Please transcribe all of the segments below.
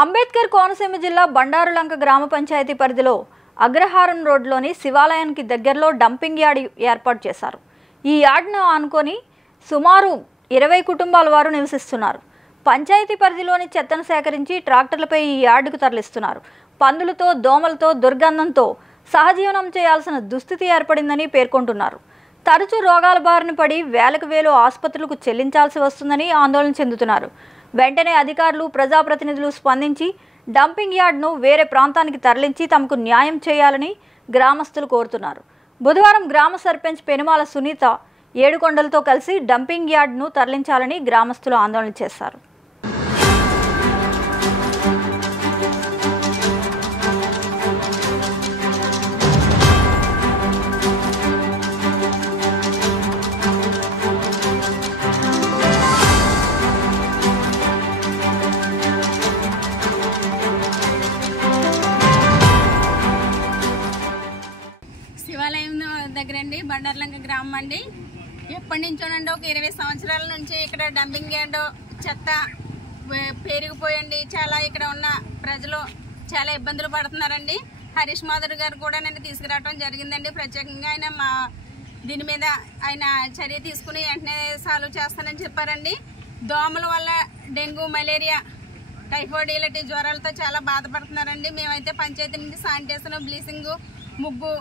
అంబేద్కర్ కోనసీమ జిల్లా బండారులంక గ్రామ పంచాయతీ పరిధిలో అగ్రహారం రోడ్లోని శివాలయానికి దగ్గరలో డంపింగ్ యార్డ్ ఏర్పాటు చేశారు. ఈ యార్డ్ను ఆనుకొని సుమారు 20 కుటుంబాల వారు నివసిస్తున్నారు. పంచాయతీ పరిధిలోని చెత్తను సేకరించి ట్రాక్టర్లపై ఈ యార్డుకు తరలిస్తున్నారు. పందులతో, దోమలతో, దుర్గంధంతో సహజీవనం చేయాల్సిన దుస్థితి ఏర్పడిందని పేర్కొంటున్నారు. తరచూ రోగాల బారిన పడి వేలకు వేలు ఆసుపత్రులకు చెల్లించాల్సి వస్తుందని ఆందోళన చెందుతున్నారు. వెంటనే అధికారులు, ప్రజాప్రతినిధులు స్పందించి డంపింగ్ యార్డ్ను వేరే ప్రాంతానికి తరలించి తమకు న్యాయం చేయాలని గ్రామస్తులు కోరుతున్నారు. బుధవారం గ్రామ సర్పంచ్ పెనుమాల సునీత ఏడుకొండలతో కలిసి డంపింగ్ యార్డ్ను తరలించాలని గ్రామస్తులు ఆందోళన చేశారు. శివాలయం దగ్గరండి, బండారులంక గ్రామం అండి. ఎప్పటి నుంచోనండి, ఒక 20 సంవత్సరాల నుంచి ఇక్కడ డంపింగ్ యార్డ్ చెత్త పెరిగిపోయండి. చాలా ఇక్కడ ఉన్న ప్రజలు చాలా ఇబ్బందులు పడుతున్నారండి. హరీష్ మాధురి గారు కూడా నేను తీసుకురావడం జరిగిందండి. ప్రత్యేకంగా ఆయన దీని మీద ఆయన చర్య తీసుకుని వెంటనే సాల్వ్ చేస్తానని చెప్పారండి. దోమల వల్ల డెంగ్యూ, మలేరియా, టైఫాయిడ్ ఇలాంటి జ్వరాలతో చాలా బాధపడుతున్నారండి. మేమైతే పంచాయతీ నుంచి శానిటేషన్, బ్లీచింగ్, ముగ్గు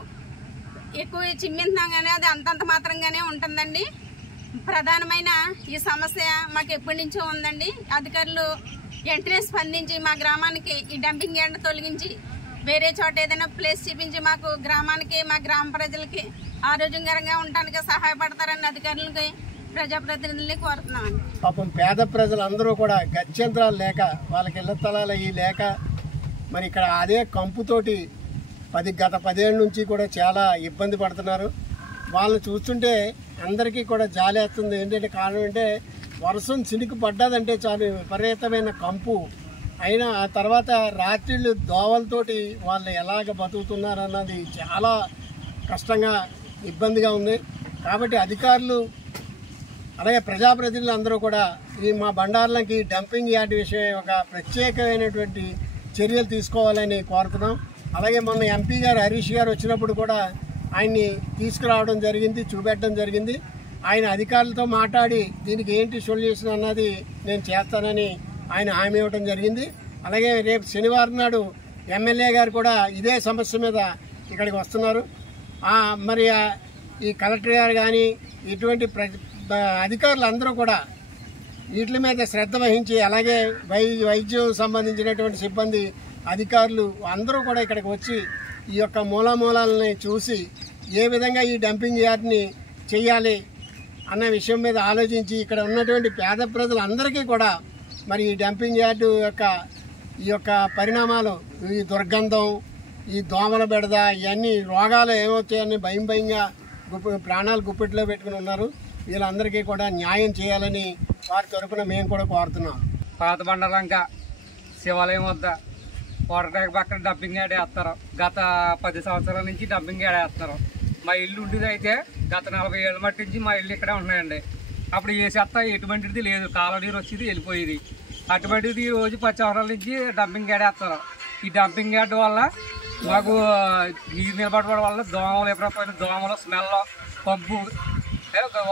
ఎక్కువ చిమ్మింటున్నాం కానీ అది అంతంత మాత్రంగానే ఉంటుందండి. ప్రధానమైన ఈ సమస్య మాకు ఎప్పటి నుంచో ఉందండి. అధికారులు వెంటనే స్పందించి మా గ్రామానికి ఈ డంపింగ్ యార్డ్ తొలగించి వేరే చోట ఏదైనా ప్లేస్ చూపించి మాకు గ్రామానికి, మా గ్రామ ప్రజలకి ఆరోగ్యకరంగా ఉండడానికి సహాయపడతారని అధికారులకి, ప్రజాప్రతినిధుల్ని కోరుతున్నామండి. పాపం పేద ప్రజలందరూ కూడా గత్యంతరాలు లేక, వాళ్ళకి ఇళ్ల స్థలాలు అయ్యి లేక, మరి ఇక్కడ అదే కంపుతోటి గత 10 ఏళ్ళ నుంచి కూడా చాలా ఇబ్బంది పడుతున్నారు. వాళ్ళని చూస్తుంటే అందరికీ కూడా జాలేస్తుంది. ఏంటంటే కారణం అంటే వర్షం చినుకు పడ్డదంటే చాలు విపరీతమైన కంపు అయినా ఆ తర్వాత రాత్రిళ్ళు దోవలతోటి వాళ్ళు ఎలాగ బతుకుతున్నారు అన్నది చాలా కష్టంగా, ఇబ్బందిగా ఉంది. కాబట్టి అధికారులు అలాగే ప్రజాప్రతినిధులు అందరూ కూడా ఈ మా బండారులకి డంపింగ్ యార్డ్ విషయం ఒక ప్రత్యేకమైనటువంటి చర్యలు తీసుకోవాలని కోరుతున్నాం. అలాగే మొన్న ఎంపీ గారు హరీష్ గారు వచ్చినప్పుడు కూడా ఆయన్ని తీసుకురావడం జరిగింది, చూపెట్టడం జరిగింది. ఆయన అధికారులతో మాట్లాడి దీనికి ఏంటి సొల్యూషన్ అన్నది నేను చేస్తానని ఆయన హామీ ఇవ్వడం జరిగింది. అలాగే రేపు శనివారం నాడు ఎమ్మెల్యే గారు కూడా ఇదే సమస్య మీద ఇక్కడికి వస్తున్నారు. మరి ఈ కలెక్టర్ గారు కానీ ఇటువంటి అధికారులు అందరూ కూడా వీటి మీద శ్రద్ధ వహించి, అలాగే వైద్యం సంబంధించినటువంటి సిబ్బంది, అధికారులు అందరూ కూడా ఇక్కడికి వచ్చి ఈ యొక్క మూలాలని చూసి ఏ విధంగా ఈ డంపింగ్ యార్డ్ని చేయాలి అన్న విషయం మీద ఆలోచించి ఇక్కడ ఉన్నటువంటి పేద ప్రజలందరికీ కూడా మరి ఈ డంపింగ్ యార్డు ఈ యొక్క పరిణామాలు, ఈ దుర్గంధం, ఈ దోమల బెడద, ఇవన్నీ రోగాలు ఏమవుతాయని భయంగా ప్రాణాలు గుప్పెట్లో పెట్టుకుని ఉన్నారు. వీళ్ళందరికీ కూడా న్యాయం చేయాలని వారి తరఫున మేము కూడా కోరుతున్నాం. పాత బండారులంక శివాలయం వద్ద వాటర్ ట్యాంక్ పక్కన డంపింగ్ యార్డ్ వేస్తారు. గత 10 సంవత్సరాల నుంచి డంపింగ్ యార్డ్ వేస్తారు. మా ఇల్లు ఉండేది అయితే గత 40 ఏళ్ళ మట్టి నుంచి మా ఇల్లు ఇక్కడే ఉన్నాయండి. అప్పుడు ఏ చెత్త ఎటువంటిది లేదు, కాలువ నీరు వచ్చేది వెళ్ళిపోయేది. అటువంటిది ఈ రోజు 10 సంవత్సరాల నుంచి డంపింగ్ యార్డ్ వేస్తారు. ఈ డంపింగ్ యార్డ్ వల్ల మాకు నీరు నిలబడడం వల్ల దోమలు, ఎప్పుడైనా దోమలు, స్మెల్, పంపు,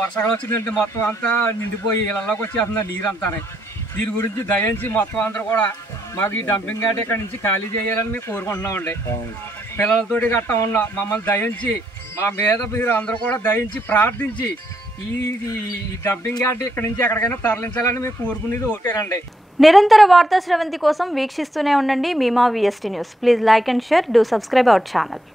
వర్షాలు వచ్చిందంటే మొత్తం అంతా నిండిపోయి ఇళ్ళలోకి వచ్చేస్తుంది నీరు అంతానే. దీని గురించి దయించి మొత్తం అందరూ కూడా మాకు ఈ డంపింగ్ యార్డ్ ఇక్కడ నుంచి ఖాళీ చేయాలని మేము కోరుకుంటున్నామండి. పిల్లలతోటి గట్టా ఉన్నాం, మమ్మల్ని దయించి మా మీద మీరు అందరూ కూడా దయించి ప్రార్థించి ఈ డంపింగ్ యార్డ్ ఇక్కడ నుంచి ఎక్కడికైనా తరలించాలని మేము కోరుకునేది ఒకటేనండి. నిరంతర వార్తా స్రవంతి కోసం వీక్షిస్తూనే ఉండండి మీమా VST news. Please like and share, do subscribe our channel.